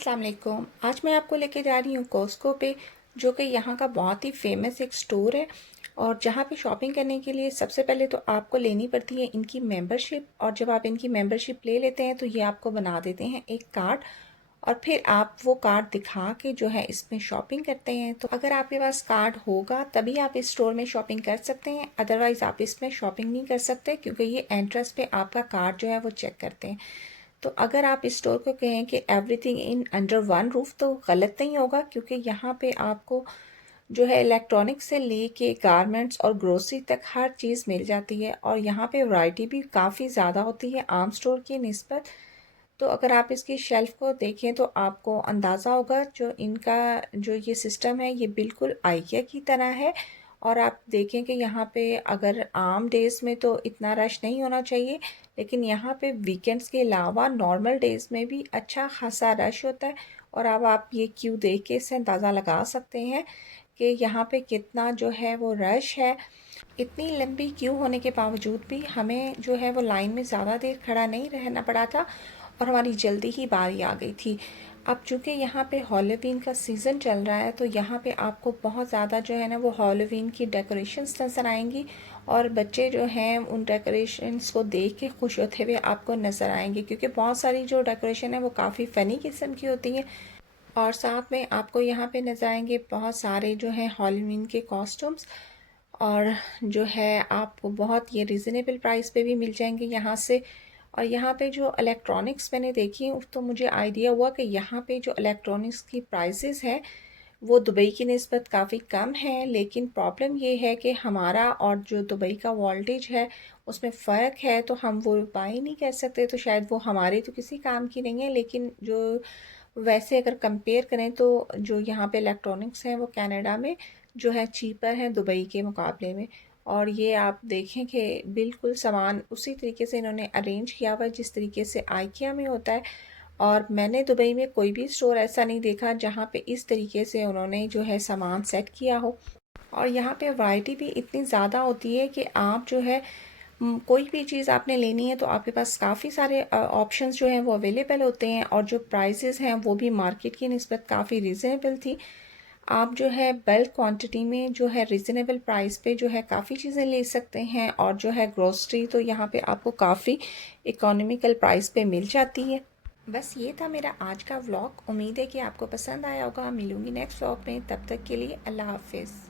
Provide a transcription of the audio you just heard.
अस्सलाम वालेकुम। आज मैं आपको लेके जा रही हूँ कॉस्को पे, जो कि यहाँ का बहुत ही फेमस एक स्टोर है। और जहाँ पे शॉपिंग करने के लिए सबसे पहले तो आपको लेनी पड़ती है इनकी मेंबरशिप। और जब आप इनकी मेंबरशिप ले लेते हैं तो ये आपको बना देते हैं एक कार्ड, और फिर आप वो कार्ड दिखा के जो है इसमें शॉपिंग करते हैं। तो अगर आपके पास कार्ड होगा तभी आप इस स्टोर में शॉपिंग कर सकते हैं, अदरवाइज़ आप इसमें शॉपिंग नहीं कर सकते, क्योंकि ये एंट्रेंस पे आपका कार्ड जो है वो चेक करते हैं। तो अगर आप इस स्टोर को कहें कि everything in under one roof तो गलत नहीं होगा, क्योंकि यहाँ पे आपको जो है इलेक्ट्रॉनिक्स से लेके गारमेंट्स और ग्रोसरी तक हर चीज़ मिल जाती है। और यहाँ पे वैरायटी भी काफ़ी ज़्यादा होती है आम स्टोर की निस्बत। तो अगर आप इसकी शेल्फ़ को देखें तो आपको अंदाज़ा होगा जो इनका जो ये सिस्टम है ये बिल्कुल आइकिया की तरह है। और आप देखें कि यहाँ पे अगर आम डेज़ में तो इतना रश नहीं होना चाहिए, लेकिन यहाँ पे वीकेंड्स के अलावा नॉर्मल डेज़ में भी अच्छा खासा रश होता है। और अब आप ये क्यू देख के इससे अंदाज़ा लगा सकते हैं कि यहाँ पे कितना जो है वो रश है। इतनी लंबी क्यू होने के बावजूद भी हमें जो है वो लाइन में ज़्यादा देर खड़ा नहीं रहना पड़ा था, और हमारी जल्दी ही बारी आ गई थी। अब चूँकि यहाँ पे हॉलोवीन का सीज़न चल रहा है तो यहाँ पे आपको बहुत ज़्यादा जो है ना वो हॉलोवीन की डेकोरेशंस नज़र आएंगी, और बच्चे जो हैं उन डेकोरेशंस को देख के खुश होते हुए आपको नज़र आएंगे, क्योंकि बहुत सारी जो डेकोरेशन है वो काफ़ी फ़नी किस्म की होती है। और साथ में आपको यहाँ पे नज़र आएंगे बहुत सारे जो हैं हॉलोवीन के कॉस्ट्यूम्स, और जो है आपको बहुत ये रिजनेबल प्राइस पे भी मिल जाएंगे यहाँ से। और यहाँ पे जो इलेक्ट्रॉनिक्स मैंने देखी तो मुझे आइडिया हुआ कि यहाँ पे जो इलेक्ट्रॉनिक्स की प्राइसेस हैं वो दुबई की निस्बत काफ़ी कम है। लेकिन प्रॉब्लम ये है कि हमारा और जो दुबई का वोल्टेज है उसमें फ़र्क है, तो हम वो बाई नहीं कर सकते। तो शायद वो हमारे तो किसी काम की नहीं है, लेकिन जो वैसे अगर कंपेयर करें तो जो यहाँ पे इलेक्ट्रॉनिक्स हैं वो कनाडा में जो है चीपर है दुबई के मुकाबले में। और ये आप देखें कि बिल्कुल सामान उसी तरीके से इन्होंने अरेंज किया हुआ है जिस तरीके से आइकिया में होता है। और मैंने दुबई में कोई भी स्टोर ऐसा नहीं देखा जहाँ पे इस तरीके से उन्होंने जो है सामान सेट किया हो। और यहाँ पे वैरायटी भी इतनी ज़्यादा होती है कि आप जो है कोई भी चीज़ आपने लेनी है तो आपके पास काफ़ी सारे ऑप्शंस जो हैं वो अवेलेबल होते हैं, और जो प्राइसेस हैं वो भी मार्केट की निस्बत काफ़ी रिजनेबल थी। आप जो है बल्क क्वांटिटी में जो है रिजनेबल प्राइस पे जो है काफ़ी चीज़ें ले सकते हैं। और जो है ग्रोसरी तो यहाँ पे आपको काफ़ी इकोनॉमिकल प्राइस पे मिल जाती है। बस ये था मेरा आज का व्लॉग। उम्मीद है कि आपको पसंद आया होगा। मिलूंगी नेक्स्ट व्लॉग में, तब तक के लिए अल्लाह हाफिज़।